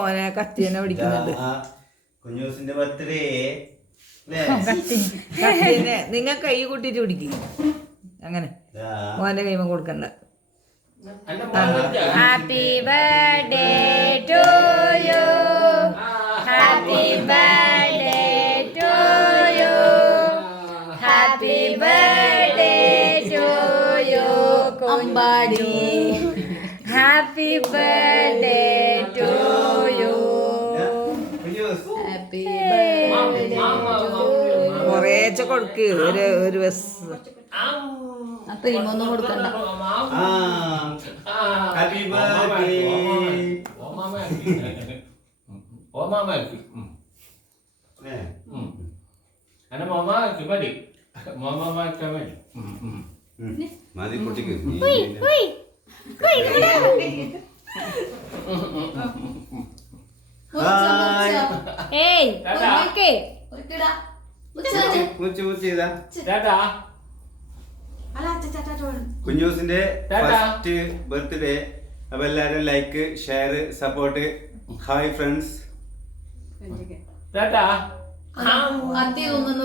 ഓനെ കത്തി തന്നെ പിടിക്കുന്നുണ്ട്. കുഞ്ഞൂസിന്റെ ബർത്ത്ഡേ കത്തിനെ നിങ്ങൾ കൈ കൂട്ടിട്ട് പിടിക്കും. അങ്ങനെ ഓന്റെ കൈമ കൊടുക്കണ്ട. Happy birthday to you, happy birthday to you, happy birthday to you കുമ്പാടി, happy birthday to you, happy birthday to you. കുറേച്ച കൊടുക്ക് ഒരു ബസ്. അപ്പൊ ഇമൊന്നും കൊടുക്കണ്ട. ഹാപ്പി ബർത്ത്ഡേ മതി കുട്ടിക്ക്. കുഞ്ഞൂസിന്റെ ഫസ്റ്റ് ബർത്ത്ഡേ. അപ്പൊ എല്ലാരും like, share, support. Hi friends. അത്തി ഒന്നും